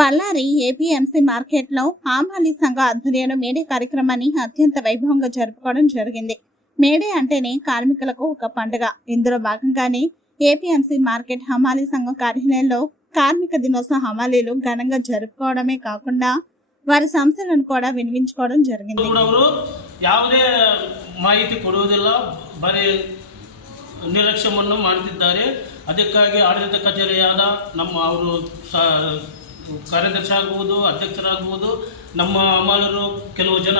Ballari APMC మార్కెట్లో హమాలీ సంఘ ఆధ్వర్యంలో మేడే కార్యక్రమాన్ని అత్యంత వైభవంగా జరుపుకోవడం జరిగింది. మేడే అంటేనే కార్మికులకు ఒక పండుగ. ఇందులో భాగంగానే ఏపీఎంసీ మార్కెట్ హమాలీ సంఘం కార్యాలయంలో కార్మిక దినోత్సవ హమాలీలు ఘనంగా జరుపుకోవడమే కాకుండా వారి సమస్యలను కూడా వినిపించుకోవడం జరిగింది. ಯಾವುದೇ ಮಾಹಿತಿ ಕೊಡುವುದಿಲ್ಲ, ಬರೀ ನಿರ್ಲಕ್ಷ್ಯವನ್ನು ಮಾಡುತ್ತಿದ್ದಾರೆ. ಅದಕ್ಕಾಗಿ ಆಡಳಿತ ಕಚೇರಿಯಾದ ನಮ್ಮ ಅವರು ಕಾರ್ಯದರ್ಶಿ ಆಗ್ಬೋದು, ಅಧ್ಯಕ್ಷರಾಗ್ಬೋದು, ನಮ್ಮ ಹಮಾಲರು ಕೆಲವು ಜನ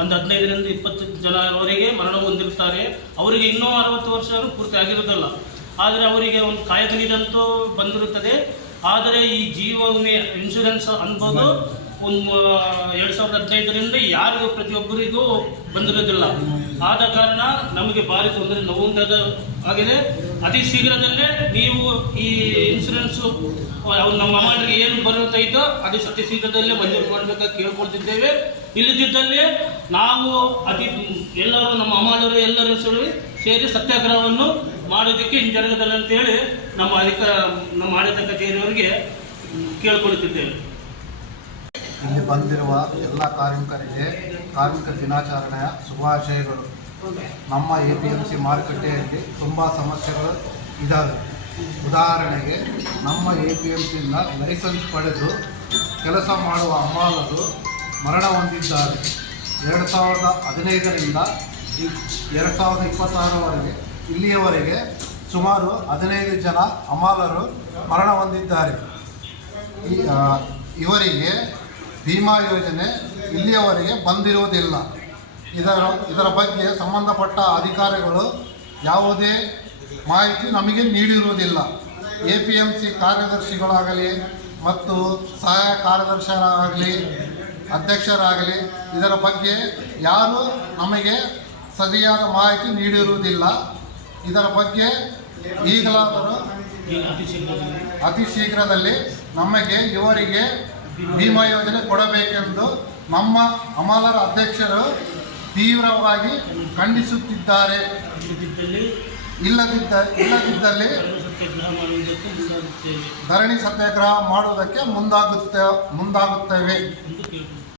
ಒಂದು 15ರಿಂದ 20 ಜನವರೆಗೆ ಮರಣ ಹೊಂದಿರ್ತಾರೆ. ಅವರಿಗೆ ಇನ್ನೂ 60 ವರ್ಷ ಪೂರ್ತಿ ಆಗಿರೋದಲ್ಲ, ಆದರೆ ಅವರಿಗೆ ಒಂದು ಕಾಯಕನಿದಂತೂ ಬಂದಿರುತ್ತದೆ. ಆದರೆ ಈ ಜೀವ ವಿಮೆ ಇನ್ಶೂರೆನ್ಸ್ ಅನ್ಬೋದು ಒಂದು 2015ರಿಂದ ಯಾರಿಗೂ ಪ್ರತಿಯೊಬ್ಬರಿಗೂ ಬಂದಿರೋದಿಲ್ಲ. ಆದ ಕಾರಣ ನಮಗೆ ಭಾರಿ ತೊಂದರೆ ನೋವುಂಟಾದ ಆಗಿದೆ. ಅತಿ ಶೀಘ್ರದಲ್ಲೇ ನೀವು ಈ ಇನ್ಶೂರೆನ್ಸು ನಮ್ಮ ಅಮೌಂಟ್ಗೆ ಏನು ಬರುತ್ತೈತೋ ಅದು ಅತಿ ಶೀಘ್ರದಲ್ಲೇ ಮಂಜೂರು ಮಾಡಬೇಕಾಗಿ ಕೇಳ್ಕೊಳ್ತಿದ್ದೇವೆ. ಇಲ್ಲದಿದ್ದಲ್ಲಿ ನಾವು ಎಲ್ಲರೂ ನಮ್ಮ ಅಮೌಂಟರು ಎಲ್ಲರೂ ಸೇರಿ ಸತ್ಯಾಗ್ರಹವನ್ನು ಮಾಡೋದಕ್ಕೆ ಹಿಂಜರಗದಲ್ಲ ಅಂತೇಳಿ ನಮ್ಮ ಆಡಳಿತ ಕಚೇರಿಯವರಿಗೆ ಕೇಳ್ಕೊಳ್ಳುತ್ತಿದ್ದೇವೆ. ಇಲ್ಲಿ ಬಂದಿರುವ ಎಲ್ಲ ಕಾರ್ಮಿಕರಿಗೆ ಕಾರ್ಮಿಕ ದಿನಾಚರಣೆಯ ಶುಭಾಶಯಗಳು. ನಮ್ಮ APMC ಮಾರುಕಟ್ಟೆಯಲ್ಲಿ ತುಂಬ ಸಮಸ್ಯೆಗಳು ಇದ್ದಾವೆ. ಉದಾಹರಣೆಗೆ ನಮ್ಮ APMCಯಿಂದ ಲೈಸೆನ್ಸ್ ಪಡೆದು ಕೆಲಸ ಮಾಡುವ ಹಮಾಲರು ಮರಣ ಹೊಂದಿದ್ದಾರೆ. 2015ರಿಂದ 2026ರವರೆಗೆ ಇಲ್ಲಿಯವರೆಗೆ ಸುಮಾರು 15 ಜನ ಹಮಾಲರು ಮರಣ ಹೊಂದಿದ್ದಾರೆ. ಇವರಿಗೆ ಭೀಮಾ ಯೋಜನೆ ಇಲ್ಲಿಯವರೆಗೆ ಬಂದಿರುವುದಿಲ್ಲ. ಇದರ ಬಗ್ಗೆ ಸಂಬಂಧಪಟ್ಟ ಅಧಿಕಾರಿಗಳು ಯಾವುದೇ ಮಾಹಿತಿ ನಮಗೆ ನೀಡಿರುವುದಿಲ್ಲ. APMC ಕಾರ್ಯದರ್ಶಿಗಳಾಗಲಿ ಮತ್ತು ಸಹಾಯ ಕಾರ್ಯದರ್ಶಿಯರಾಗಲಿ ಅಧ್ಯಕ್ಷರಾಗಲಿ ಇದರ ಬಗ್ಗೆ ಯಾರೂ ನಮಗೆ ಸರಿಯಾದ ಮಾಹಿತಿ ನೀಡಿರುವುದಿಲ್ಲ. ಇದರ ಬಗ್ಗೆ ಈಗಲಾದರೂ ಅತಿ ಶೀಘ್ರದಲ್ಲಿ ನಮಗೆ ಇವರಿಗೆ ಭೀಮಾ ಯೋಜನೆ ಕೊಡಬೇಕೆಂದು ನಮ್ಮ ಹಮಾಲರ ಅಧ್ಯಕ್ಷರು ತೀವ್ರವಾಗಿ ಖಂಡಿಸುತ್ತಿದ್ದಾರೆ. ಇಲ್ಲದಿದ್ದಲ್ಲಿ ಧರಣಿ ಸತ್ಯಾಗ್ರಹ ಮಾಡುವುದಕ್ಕೆ ಮುಂದಾಗುತ್ತೇವೆ.